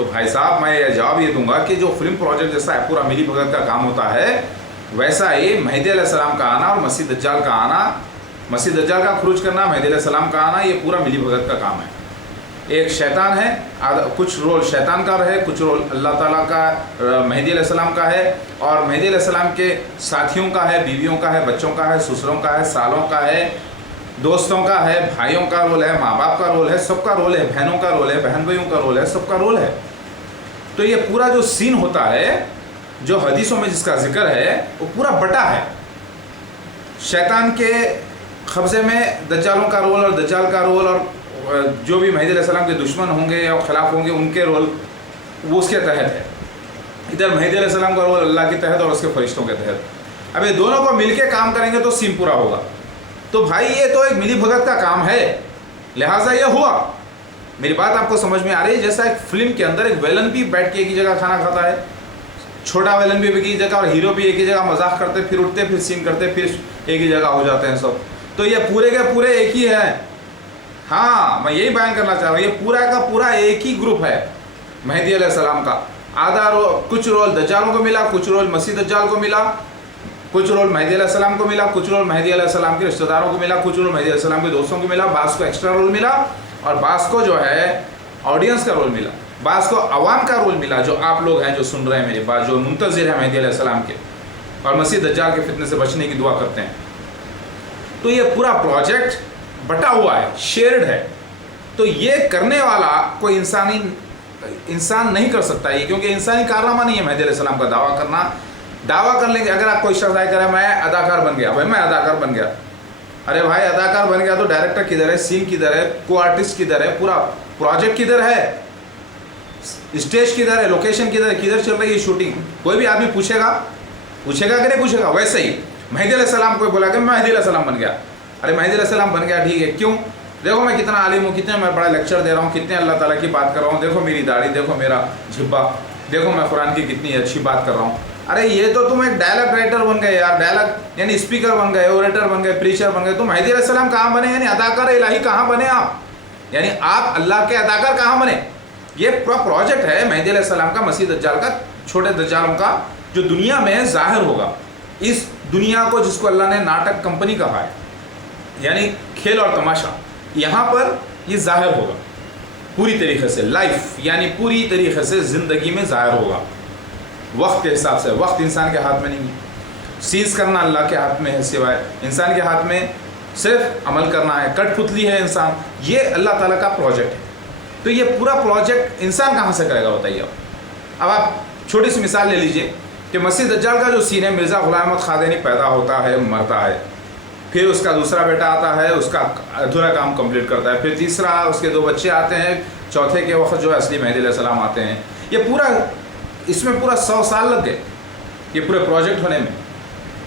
تو بھائی صاحب میں جواب یہ دوں گا کہ جو فلم پروجیکٹ جیسا پورا ملی بھگت کا کام ہوتا ہے، ویسا ہی مہدی علیہ السلام کا آنا اور مسیح دجال کا آنا، مسیح دجال کا خروج کرنا، مہدی علیہ السلام کا آنا، یہ پورا ملی بھگت کا کام ہے۔ ایک شیطان ہے، کچھ رول شیطان کا ہے، کچھ رول اللہ تعالیٰ کا مہدی علیہ السلام کا ہے، اور مہدی علیہ السلام کے ساتھیوں کا ہے، بیویوں کا ہے، بچوں کا ہے، سسروں کا ہے، سالوں کا ہے، دوستوں کا ہے، بھائیوں کا رول ہے، ماں باپ کا رول ہے، سب کا رول ہے، بہنوں کا رول ہے، بہن بھائیوں کا رول ہے، سب کا رول ہے۔ تو یہ پورا جو سین ہوتا ہے، جو حدیثوں میں جس کا ذکر ہے، وہ پورا بٹا ہے۔ شیطان کے قبضے میں دجالوں کا رول اور دجال کا رول، اور جو بھی مہدی علیہ السلام کے دشمن ہوں گے یا خلاف ہوں گے ان کے رول وہ اس کے تحت ہے۔ ادھر مہدی علیہ السلام کا رول اللہ کے تحت اور اس کے فرشتوں کے تحت۔ اب یہ دونوں کو مل کے کام کریں گے تو سین پورا ہوگا۔ تو بھائی یہ تو ایک ملی بھگت کا کام ہے، لہٰذا یہ ہوا۔ میری بات آپ کو سمجھ میں آ رہی ہے؟ جیسا ایک فلم کے اندر ایک ویلن بھی بیٹھ کے ایک ہی جگہ کھانا کھاتا ہے، چھوٹا ویلن بھی ایک ہی جگہ، اور ہیرو بھی ایک ہی جگہ مذاق کرتے، پھر اٹھتے، پھر سین کرتے، پھر ایک ہی جگہ ہو جاتے ہیں سب۔ تو یہ پورے کے پورے ایک ہی ہے۔ ہاں، میں یہی بیان کرنا چاہ رہا ہوں، یہ پورا کا پورا ایک ہی گروپ ہے مہدی علیہ السلام کا۔ آدھا کچھ رول دجالوں کو ملا، کچھ رول مسیح دجال کو ملا، کچھ رول مہدی علیہ السلام کو ملا، کچھ رول مہدی علیہ السلام کے رشتہ داروں کو ملا، کچھ رول مہدی علیہ السلام کے دوستوں کو ملا، بعض کو ایکسٹرا رول ملا، اور بعض کو جو ہے آڈینس کا رول ملا، بعض کو عوام کا رول ملا، جو آپ لوگ ہیں جو سن رہے ہیں میری بات، جو منتظر ہیں مہدی علیہ السلام کے اور مسیح دجال کے فتنے سے بچنے کی دعا کرتے ہیں۔ تو یہ پورا پروجیکٹ بٹا ہوا ہے، شیئرڈ ہے۔ تو یہ کرنے والا کوئی انسان نہیں کر سکتا یہ، کیونکہ انسانی کارنامہ نہیں ہے مہدی علیہ السلام کا دعویٰ کرنا۔ دعویٰ کر لیں گے، اگر آپ کوئی شخص آئے کرے میں اداکار بن گیا، بھائی میں اداکار بن گیا، ارے بھائی اداکار بن گیا تو ڈائریکٹر کدھر ہے، سین کدھر ہے، کو آرٹسٹ کدھر ہے، پورا پروجیکٹ کدھر ہے، اسٹیج کدھر ہے، لوکیشن کدھر ہے، کدھر چل رہی ہے شوٹنگ؟ کوئی بھی آدمی پوچھے گا کہ نہیں پوچھے گا؟ ویسے ہی مہدی علیہ السلام کوئی بولا کہ میں مہدی علیہ السلام بن گیا، ارے مہدی علیہ السلام بن گیا ٹھیک ہے، کیوں؟ دیکھو میں کتنا عالم ہوں، کتنے میں بڑا لیکچر دے رہا ہوں، کتنے اللہ تعالیٰ کی بات کر رہا ہوں، دیکھو میری داڑھی، دیکھو میرا جھبا، دیکھو میں قرآن کی کتنی اچھی بات کر رہا ہوں۔ ارے یہ تو تم ایک ڈائلاگ رائٹر بن گئے یار، ڈائلاگ یعنی اسپیکر بن گئے، اوریٹر بن گئے، پریچر بن گئے۔ تو مہدی علیہ السلام کہاں بنے؟ یعنی اداکار الہی کہاں بنے آپ؟ یعنی آپ اللہ کے اداکار کہاں بنے؟ یہ پورا پروجیکٹ ہے مہدی علیہ السلام کا، مسیح دجال کا، چھوٹے دجالوں کا، جو دنیا میں ظاہر ہوگا۔ اس دنیا کو جس کو اللہ نے ناٹک کمپنی کہا ہے، یعنی کھیل اور تماشا، یہاں پر یہ ظاہر ہوگا پوری طریقے سے، لائف یعنی پوری طریقے سے زندگی میں ظاہر ہوگا وقت کے حساب سے۔ وقت انسان کے ہاتھ میں نہیں ہے، سیز کرنا اللہ کے ہاتھ میں ہے، سوائے انسان کے ہاتھ میں صرف عمل کرنا ہے۔ کٹ پتلی ہے انسان، یہ اللہ تعالیٰ کا پروجیکٹ ہے۔ تو یہ پورا پروجیکٹ انسان کہاں سے کرے گا بتائیے اب آپ چھوٹی سی مثال لے لیجئے کہ مسیح دجال کا جو سین ہے، مرزا غلام احمد قادیانی پیدا ہوتا ہے، مرتا ہے، پھر اس کا دوسرا بیٹا آتا ہے، اس کا ادھورا کام کمپلیٹ کرتا ہے، پھر تیسرا، اس کے 2 بچے آتے ہیں، چوتھے کے وقت جو ہے اصلی مہدی علیہ السلام آتے ہیں۔ یہ پورا، اس میں پورا 100 سال لگ گئے یہ پورے پروجیکٹ ہونے میں۔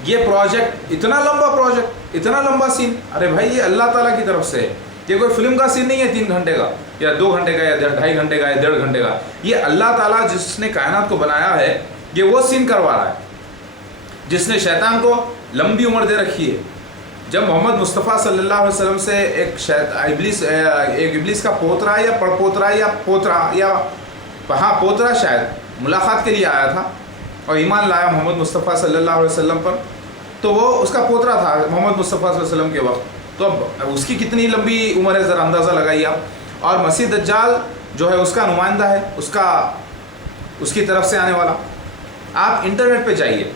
یہ پروجیکٹ اتنا لمبا پروجیکٹ، اتنا لمبا سین، ارے بھائی یہ اللہ تعالیٰ کی طرف سے ہے، یہ کوئی فلم کا سین نہیں ہے 3 گھنٹے کا یا 2 گھنٹے کا یا 2.5 گھنٹے کا یا 1.5 گھنٹے کا۔ یہ اللہ تعالیٰ جس نے کائنات کو بنایا ہے، یہ وہ سین کروا رہا ہے، جس نے شیطان کو لمبی عمر دے رکھی ہے۔ جب محمد مصطفیٰ صلی اللہ علیہ وسلم سے ایک ابلیس کا پوترا یا پڑپوترا یا پوترا یا پوترا شاید ملاقات کے لیے آیا تھا اور ایمان لایا محمد مصطفیٰ صلی اللہ علیہ وسلم پر، تو وہ اس کا پوترا تھا محمد مصطفیٰ صلی اللہ علیہ وسلم کے وقت۔ تو اب اس کی کتنی لمبی عمر ہے، ذرا اندازہ لگائیے آپ۔ اور مسیح دجال جو ہے اس کا نمائندہ ہے، اس کی طرف سے آنے والا۔ آپ انٹرنیٹ پہ جائیے،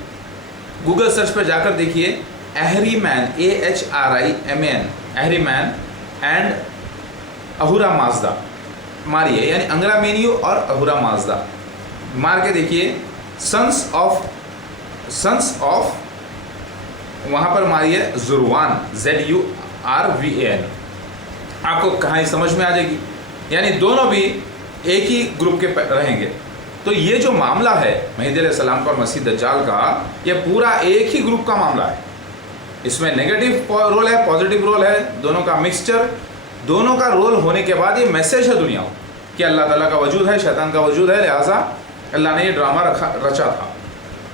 گوگل سرچ پہ جا کر دیکھیے اہری مین، AHRIMAN، اہری main and Ahura Mazda ماریے، یعنی انگرا مینیو اور اہورا مازدا مار کے دیکھیے، سنس آف وہاں پر ماریے زروان، ZURVAN، آپ کو کہانی سمجھ میں آ جائے گی۔ یعنی دونوں بھی ایک ہی گروپ کے رہیں گے۔ تو یہ جو معاملہ ہے مہدی علیہ السلام کا اور مسیح دجال کا، یہ پورا ایک ہی گروپ کا معاملہ ہے۔ اس میں نیگیٹو رول ہے، پازیٹیو رول ہے، دونوں کا مکسچر، دونوں کا رول ہونے کے بعد یہ میسیج ہے دنیا کو کہ اللہ تعالیٰ کا وجود ہے، شیطان کا وجود ہے، لہٰذا اللہ نے یہ ڈرامہ رچا تھا۔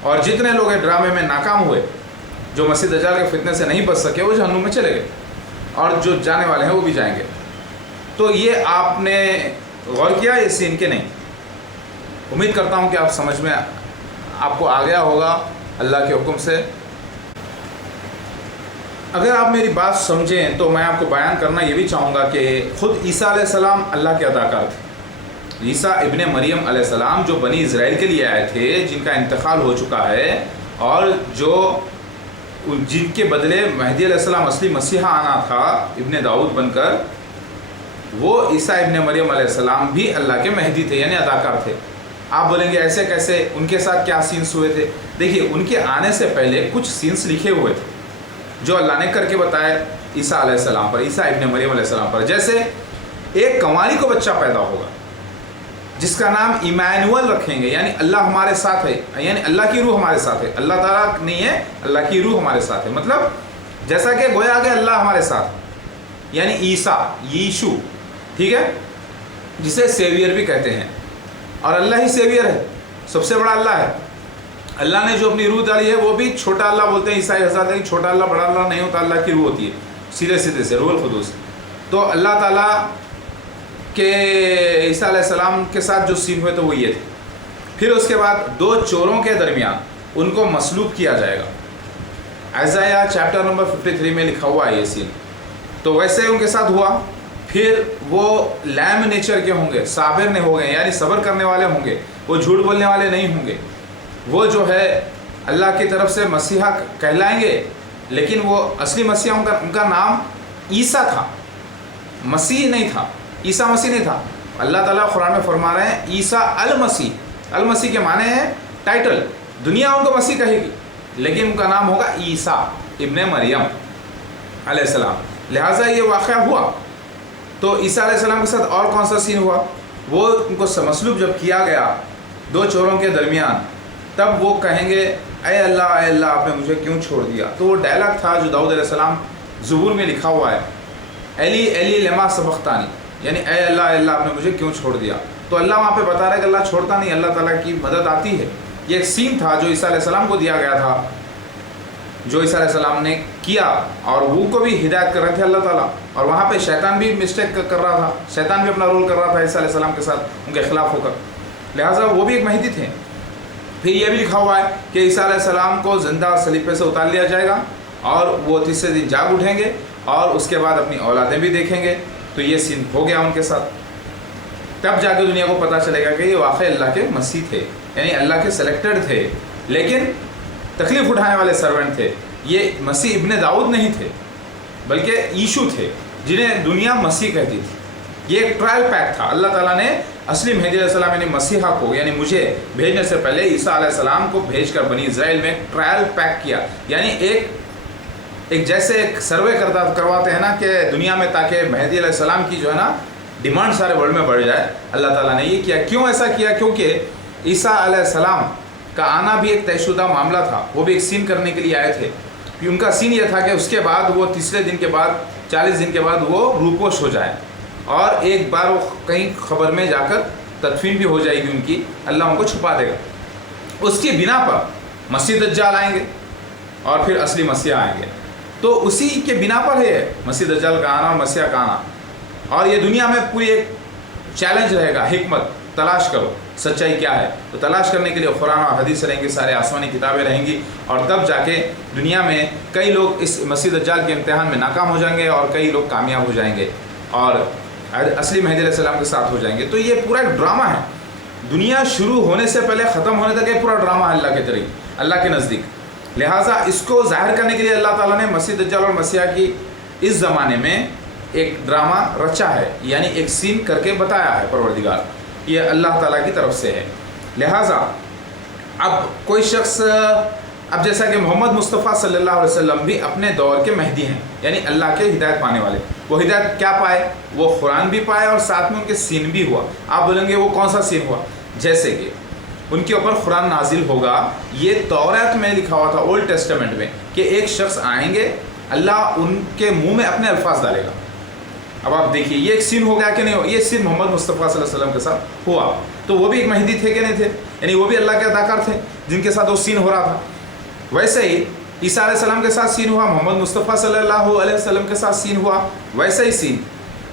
اور جتنے لوگ اس ڈرامے میں ناکام ہوئے، جو مسیح دجال کے فتنے سے نہیں بچ سکے، وہ جہنم میں چلے گئے، اور جو جانے والے ہیں وہ بھی جائیں گے۔ تو یہ آپ نے غور کیا یہ سین کے نہیں؟ امید کرتا ہوں کہ آپ سمجھ میں آپ کو آ گیا ہوگا اللہ کے حکم سے۔ اگر آپ میری بات سمجھیں تو میں آپ کو بیان کرنا یہ بھی چاہوں گا کہ خود عیسیٰ علیہ السلام اللہ کے اداکار تھے۔ عیسیٰ ابن مریم علیہ السلام جو بنی اسرائیل کے لیے آئے تھے، جن کا انتقال ہو چکا ہے اور جن کے بدلے مہدی علیہ السلام اصلی مسیحا آنا تھا ابن داؤد بن کر، وہ عیسیٰ ابن مریم علیہ السلام بھی اللہ کے مہدی تھے، یعنی اداکار تھے۔ آپ بولیں گے ایسے کیسے، ان کے ساتھ کیا سینس ہوئے تھے؟ دیکھیے، ان کے آنے سے پہلے کچھ سینس لکھے ہوئے تھے جو اللہ نے کر کے بتایا عیسیٰ علیہ السلام پر، عیسیٰ ابن مریم علیہ السلام پر۔ جیسے ایک کنواری کو بچہ پیدا ہوگا جس کا نام ایمانوئل رکھیں گے، یعنی اللہ ہمارے ساتھ ہے، یعنی اللہ کی روح ہمارے ساتھ ہے، اللہ تعالیٰ نہیں ہے، اللہ کی روح ہمارے ساتھ ہے۔ مطلب جیسا کہ گویا کہ اللہ ہمارے ساتھ، یعنی عیسیٰ، ییشو، ٹھیک ہے، جسے سیویئر بھی کہتے ہیں، اور اللہ ہی سیویئر ہے، سب سے بڑا اللہ ہے۔ اللہ نے جو اپنی روح ڈالی ہے وہ بھی چھوٹا اللہ بولتے ہیں عیسائی حضرات، ہے چھوٹا اللہ بڑا اللہ نہیں ہوتا، اللہ کی روح ہوتی ہے، سیدھے سیدھے سے روح القدس۔ تو اللہ تعالیٰ کے عیسیٰ علیہ السلام کے ساتھ جو سین ہوئے تو وہ یہ تھے۔ پھر اس کے بعد دو چوروں کے درمیان ان کو مصلوب کیا جائے گا، ائزایہ چیپٹر نمبر 53 میں لکھا ہوا ہے یہ سین۔ تو ویسے ان کے ساتھ ہوا۔ پھر وہ لیم نیچر کے ہوں گے، صابر نے ہو گئے، یعنی صبر کرنے والے ہوں گے، وہ جھوٹ بولنے والے نہیں ہوں گے، وہ جو ہے اللہ کی طرف سے مسیحا کہلائیں گے، لیکن وہ اصلی مسیحا ان کا نام عیسیٰ تھا، مسیح نہیں تھا، عیسیٰ مسیح نہیں تھا۔ اللہ تعالیٰ قرآن میں فرما رہے ہیں عیسیٰ المسیح، المسیح کے معنی ہے ٹائٹل، دنیا ان کو مسیح کہے گی لیکن ان کا نام ہوگا عیسیٰ ابن مریم علیہ السلام۔ لہٰذا یہ واقعہ ہوا۔ تو عیسیٰ علیہ السلام کے ساتھ اور کون سا سین ہوا؟ وہ ان کو مصلوب جب کیا گیا دو چوروں کے درمیان، تب وہ کہیں گے اے اللہ آپ نے مجھے کیوں چھوڑ دیا؟ تو وہ ڈائلاگ تھا جو داؤد علیہ السلام زبور میں لکھا ہوا ہے، ایلی ایلی لما سبقتانی، یعنی اے اللہ آپ نے مجھے کیوں چھوڑ دیا؟ تو اللہ وہاں پہ بتا رہا ہے کہ اللہ چھوڑتا نہیں، اللہ تعالیٰ کی مدد آتی ہے۔ یہ ایک سین تھا جو عیسیٰ علیہ السلام کو دیا گیا تھا، جو عیسیٰ علیہ السلام نے کیا، اور وہ کو بھی ہدایت کر رہے تھے اللہ تعالیٰ، اور وہاں پہ شیطان بھی مسٹیک کر رہا تھا، شیطان بھی اپنا رول کر رہا تھا عیسیٰ علیہ السلام کے ساتھ ان کے خلاف ہو کر، لہٰذا وہ بھی ایک مہدی تھے۔ پھر یہ بھی لکھا ہوا ہے کہ عیسیٰ علیہ السلام کو زندہ صلیب پہ سے اتار لیا جائے گا اور وہ تیسرے دن جاگ اٹھیں گے اور اس کے بعد اپنی اولادیں بھی دیکھیں گے۔ تو یہ سین ہو گیا ان کے ساتھ۔ تب جا کے دنیا کو پتہ چلے گا کہ یہ واقعی اللہ کے مسیح تھے، یعنی اللہ کے سلیکٹڈ تھے، لیکن تکلیف اٹھانے والے سرونٹ تھے۔ یہ مسیح ابن داؤد نہیں تھے بلکہ ییشو تھے، جنہیں دنیا مسیح کہتی تھی۔ یہ ایک ٹرائل پیک تھا۔ اللہ تعالیٰ نے اصلی مہدی علیہ السلام یعنی مسیحا کو، یعنی مجھے بھیجنے سے پہلے عیسیٰ علیہ السلام کو بھیج کر بنی اسرائیل میں ایک ٹرائل پیک کیا، یعنی ایک جیسے ایک سروے کرواتے ہیں نا کہ دنیا میں، تاکہ مہدی علیہ السلام کی جو ہے نا ڈیمانڈ سارے ورلڈ میں بڑھ جائے۔ اللہ تعالیٰ نے یہ کیا۔ کیوں ایسا کیا؟ کیونکہ عیسیٰ علیہ السلام کا آنا بھی ایک طے شدہ معاملہ تھا، وہ بھی ایک سین کرنے کے لیے آئے تھے۔ ان کا سین یہ تھا کہ اس کے بعد وہ تیسرے دن کے بعد 40 دن کے بعد وہ روپوش ہو جائے، اور ایک بار وہ کہیں خبر میں جا کر تدفین بھی ہو جائے گی ان کی، اللہ ان کو چھپا دے گا۔ اس کی بنا پر مسیح دجال آئیں گے اور پھر اصلی مسیح آئیں گے۔ تو اسی کے بنا پر ہے مسیح دجال کا آنا اور مسیح کا آنا۔ اور یہ دنیا میں پوری ایک چیلنج رہے گا، حکمت تلاش کرو، سچائی کیا ہے۔ تو تلاش کرنے کے لیے قرآن اور حدیث رہیں گی، سارے آسمانی کتابیں رہیں گی، اور تب جا کے دنیا میں کئی لوگ اس مسیح دجال کے امتحان میں ناکام ہو جائیں گے اور کئی لوگ کامیاب ہو جائیں گے اور اصلی مہدی علیہ السلام کے ساتھ ہو جائیں گے۔ تو یہ پورا ایک ڈرامہ ہے، دنیا شروع ہونے سے پہلے ختم ہونے تک یہ پورا ڈرامہ ہے اللہ کے طریقے، اللہ کے نزدیک۔ لہٰذا اس کو ظاہر کرنے کے لیے اللہ تعالیٰ نے مسیح دجال اور مسیح کی اس زمانے میں ایک ڈرامہ رچا ہے، یعنی ایک سین کر کے بتایا ہے پروردگار، یہ اللہ تعالیٰ کی طرف سے ہے۔ لہٰذا اب کوئی شخص، اب جیسا کہ محمد مصطفیٰ صلی اللہ علیہ وسلم بھی اپنے دور کے مہدی ہیں، یعنی اللہ کے ہدایت پانے والے، وہ ہدایت کیا پائے؟ وہ قرآن بھی پائے اور ساتھ میں ان کے سین بھی ہوا۔ آپ بولیں گے وہ کون سا سین ہوا؟ جیسے کہ ان کے اوپر قرآن نازل ہوگا، یہ تورات میں لکھا ہوا تھا اولڈ ٹیسٹمنٹ میں کہ ایک شخص آئیں گے، اللہ ان کے منہ میں اپنے الفاظ ڈالے گا۔ اب آپ دیکھیے یہ ایک سین ہو گیا کہ نہیں ہو؟ یہ سین محمد مصطفیٰ صلی اللہ علیہ وسلم کے ساتھ ہوا۔ تو وہ بھی ایک مہدی تھے کہ نہیں تھے؟ یعنی وہ بھی اللہ کے اداکار تھے جن کے ساتھ وہ سین ہو رہا تھا۔ ویسے ہی عیسیٰ علیہ السلام کے ساتھ سین ہوا، محمد مصطفیٰ صلی اللہ علیہ وسلم کے ساتھ سین ہوا۔ ویسے ہی سین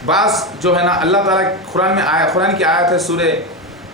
بعض جو ہے نا اللہ تعالیٰ قرآن میں آیا، قرآن کی آیت ہے سورہ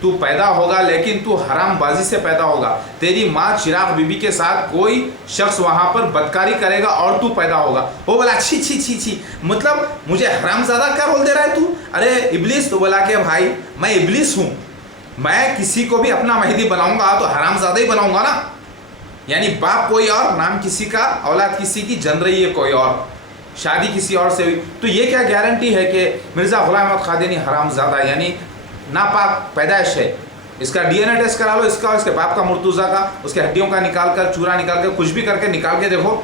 تو پیدا ہوگا لیکن تو حرام بازی سے پیدا ہوگا. تیری ماں چراغ بی بی کے ساتھ کوئی شخص وہاں پر بدکاری کرے گا اور تو پیدا ہوگا. وہ بولا چھی چھی چھی چھی, مطلب مجھے حرام زادہ کیا بول دے رہا ہے تو؟ ارے ابلیس. تو بولا کہ بھائی میں ابلیس ہوں, میں کسی کو بھی اپنا مہدی بناؤں گا تو حرام زادہ ہی بناؤں گا نا. یعنی باپ کوئی اور, نام کسی کا, اولاد کسی کی, جن رہی ہے کوئی اور, شادی کسی اور سے ہوئی. تو یہ کیا گارنٹی ہے کہ مرزا غلام احمد قادیانی حرام زادہ یعنی ناپاک پیدائش ہے؟ اس کا ڈی این اے ٹیسٹ کرا لو, اس کا, اس کے باپ کا, مرتضیٰ کا, اس کے ہڈیوں کا نکال کر, چورا نکال کر, کچھ بھی کر کے نکال کے دیکھو,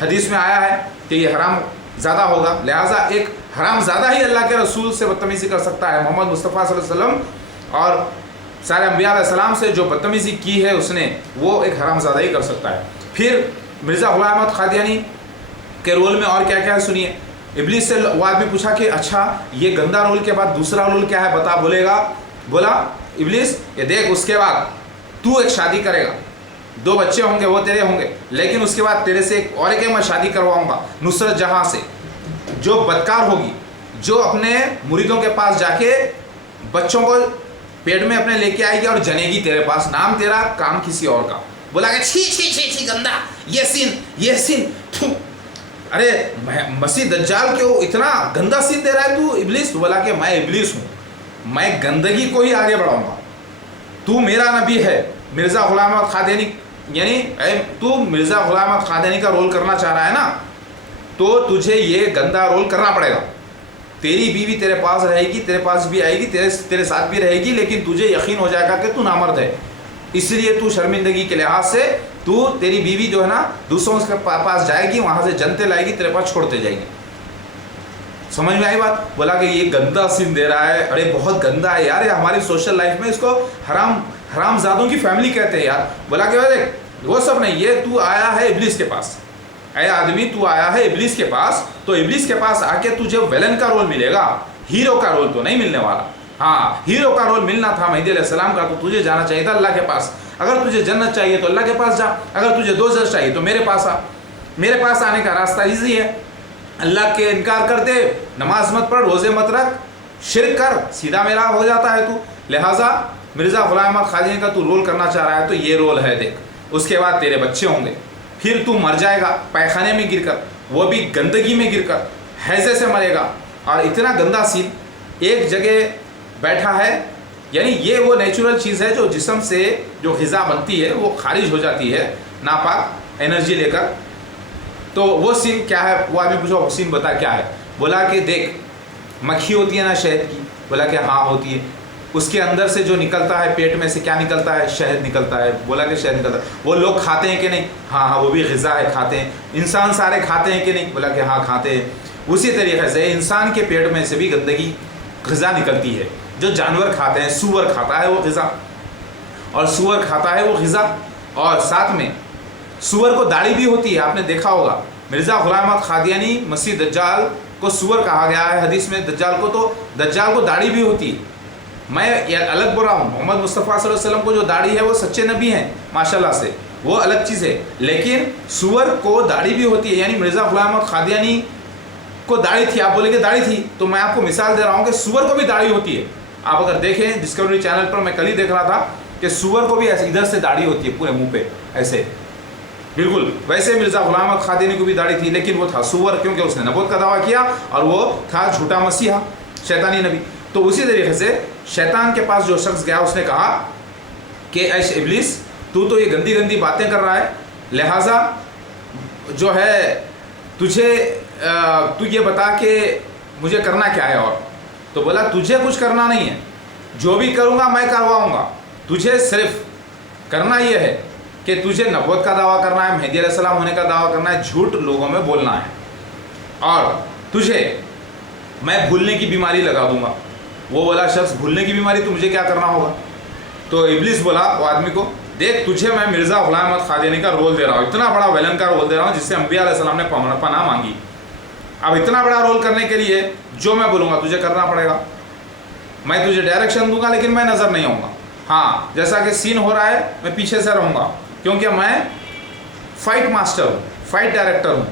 حدیث میں آیا ہے کہ یہ حرام زادہ ہوگا. لہٰذا ایک حرام زادہ ہی اللہ کے رسول سے بدتمیزی کر سکتا ہے. محمد مصطفیٰ صلی اللہ علیہ وسلم اور سارے انبیاء علیہ السلام سے جو بدتمیزی کی ہے اس نے, وہ ایک حرام زادہ ہی کر سکتا ہے. پھر مرزا غلام احمد قادیانی کے رول میں اور کیا کیا ہے سنیے. ابلیس سے وہ آدمی پوچھا کہ اچھا یہ گندا رول کے بعد دوسرا رول کیا ہے بتا, بولے گا. بولا ابلیس یہ دیکھ, اس کے بعد تو ایک شادی کرے گا, 2 بچے ہوں گے, وہ تیرے ہوں گے, لیکن اس کے بعد تیرے سے ایک اور میں شادی کرواؤں گا نصرت جہاں سے, جو بدکار ہوگی, جو اپنے مریدوں کے پاس جا کے بچوں کو پیٹ میں اپنے لے کے آئے گی اور جنے گی تیرے پاس, نام تیرا, کام کسی اور کا. بولا کہ چھی چھی چھی چھی گندا, یہ سین ارے مسیح دجال کیوں اتنا گندا سین دے رہا ہے تو ابلیس. تو بولا کہ میں ابلیس ہوں, میں گندگی کو ہی آگے بڑھاؤں گا, تو میرا نبی ہے مرزا غلام احمد قادیانی. یعنی تو مرزا غلام احمد قادیانی کا رول کرنا چاہ رہا ہے نا, تو تجھے یہ گندا رول کرنا پڑے گا. تیری بیوی تیرے پاس رہے گی, تیرے پاس بھی آئے گی, تیرے ساتھ بھی رہے گی, لیکن تجھے یقین ہو جائے گا کہ تو نامرد ہے. اس لیے تو شرمندگی کے لحاظ سے تو تیری بیوی جو ہے نا دوسروں کے پاس جائے گی, وہاں سے جنتے لائے گی, تیرے پاس چھوڑتے جائے گی. سمجھ میں آئی بات؟ بولا کہ یہ گندا سین دے رہا ہے, ارے بہت گندا ہے یار, ہماری سوشل لائف میں اس کو حرام زادوں کی فیملی کہتے ہیں یار. بولا کہ دیکھ وہ سب نہیں, یہ تو آیا ہے ابلیس کے پاس, اے آدمی تو آیا ہے ابلیس کے پاس, تو ابلیس کے پاس آ کے تجھے ویلن کا رول ملے گا, ہیرو کا رول تو نہیں ملنے والا. ہاں ہیرو کا رول ملنا تھا مہدی علیہ السلام کا, تو تجھے جانا چاہیے تھا اللہ کے پاس. اگر تجھے جنت چاہیے تو اللہ کے پاس جا, اگر تجھے دوزخ چاہیے تو میرے پاس آ. میرے پاس آنے کا راستہ ایزی ہے, اللہ کے انکار کر دے, نماز مت پڑھ, روزے مت رکھ, شرک کر, سیدھا میرا ہو جاتا ہے تو. لہٰذا مرزا غلام احمد قادیانی کا تو رول کرنا چاہ رہا ہے, تو یہ رول ہے دیکھ. اس کے بعد تیرے بچے ہوں گے, پھر تو مر جائے گا پیخانے میں گر کر, وہ بھی گندگی میں گر کر, ہیضے سے مرے گا. اور اتنا گندا سین, ایک جگہ بیٹھا ہے, یعنی یہ وہ نیچرل چیز ہے جو جسم سے جو غذا بنتی ہے وہ خارج ہو جاتی ہے ناپاک انرجی لے کر. تو وہ سین کیا ہے, وہ آدمی پوچھو وہ سین بتا کیا ہے. بولا کہ دیکھ مکھی ہوتی ہے نا شہد کی, بولا کہ ہاں ہوتی ہے, اس کے اندر سے جو نکلتا ہے پیٹ میں سے کیا نکلتا ہے, شہد نکلتا ہے. بولا کہ شہد نکلتا ہے. وہ لوگ کھاتے ہیں کہ نہیں, ہاں وہ بھی غذا ہے, کھاتے ہیں. انسان سارے کھاتے ہیں کہ نہیں, بولا کہ ہاں کھاتے ہیں. اسی طریقے سے انسان کے پیٹ میں سے بھی گندگی غذا نکلتی ہے, جو جانور کھاتے ہیں, سور کھاتا ہے وہ غذا, اور سور کھاتا ہے وہ غذا, اور ساتھ میں سور کو داڑھی بھی ہوتی ہے. آپ نے دیکھا ہوگا مرزا غلام احمد قادیانی مسیح دجال کو سور کہا گیا ہے حدیث میں, دجال کو داڑھی بھی ہوتی ہے. میں الگ بول رہا ہوں, محمد مصطفیٰ صلی اللہ علیہ وسلم کو جو داڑھی ہے وہ سچے نبی ہیں ماشاءاللہ سے, وہ الگ چیز ہے, لیکن سور کو داڑھی بھی ہوتی ہے. یعنی مرزا غلام احمد قادیانی کو داڑھی تھی, آپ بولیں گے داڑھی تھی, تو میں آپ کو مثال دے رہا ہوں کہ سور کو بھی داڑھی ہوتی ہے. آپ اگر دیکھیں ڈسکوری چینل پر, میں کل ہی دیکھ رہا تھا کہ سور کو بھی ایسے ادھر سے داڑھی ہوتی ہے پورے منہ پہ ایسے, بالکل ویسے مرزا غلام احمد قادیانی کو بھی داڑھی تھی, لیکن وہ تھا سور, کیونکہ اس نے نبوت کا دعویٰ کیا اور وہ تھا جھوٹا مسیحا, شیطانی نبی. تو اسی طریقے سے شیطان کے پاس جو شخص گیا, اس نے کہا کہ اے ابلیس تو یہ گندی گندی باتیں کر رہا ہے, لہٰذا جو ہے تجھے تو یہ بتا کہ مجھے کرنا کیا ہے. اور تو بولا تجھے کچھ کرنا نہیں ہے, جو بھی کروں گا میں کرواؤں گا, تجھے صرف کرنا یہ ہے کہ تجھے نبوت کا دعویٰ کرنا ہے, مہدی علیہ السلام ہونے کا دعویٰ کرنا ہے, جھوٹ لوگوں میں بولنا ہے, اور تجھے میں بھولنے کی بیماری لگا دوں گا. وہ بولا شخص بھولنے کی بیماری, تو مجھے کیا کرنا ہوگا. تو ابلیس بولا وہ آدمی کو, دیکھ تجھے میں مرزا غلام احمد قادیانی کا رول دے رہا ہوں, اتنا بڑا ویلن کا رول دے رہا ہوں جس سے انبیاء علیہ السلام نے پناہ مانگی. اب اتنا بڑا رول کرنے کے لیے جو میں بولوں گا تجھے کرنا پڑے گا. میں تجھے ڈائریکشن دوں گا لیکن میں نظر نہیں آؤں گا. ہاں جیسا کہ سین ہو رہا ہے میں پیچھے سے رہوں گا, کیونکہ میں فائٹ ماسٹر ہوں, فائٹ ڈائریکٹر ہوں.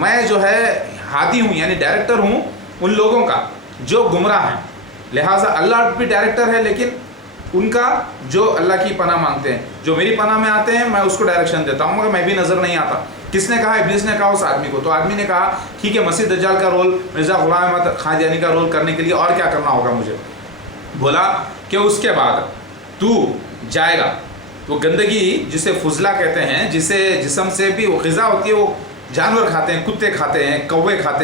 میں جو ہے ہاتھی ہوں, یعنی ڈائریکٹر ہوں ان لوگوں کا جو گمراہ ہیں. لہٰذا اللہ بھی ڈائریکٹر ہے، لیکن ان کا جو اللہ کی پناہ مانگتے ہیں، جو میری پناہ میں آتے ہیں، میں اس کو ڈائریکشن دیتا ہوں، مگر میں بھی نظر نہیں آتا۔ کس نے کہا؟ ابلیس نے کہا اس آدمی کو۔ تو آدمی نے کہا ٹھیک ہے، مسیح دجال کا رول، مرزا غلام احمد قادیانی کا رول کرنے کے لیے اور کیا کرنا ہوگا مجھے؟ بولا کہ اس کے بعد تو جائے گا، وہ گندگی جسے فضلہ کہتے ہیں، جسے جسم سے بھی وہ غذا ہوتی ہے، وہ جانور کھاتے ہیں، کتے کھاتے ہیں، کوے کھاتے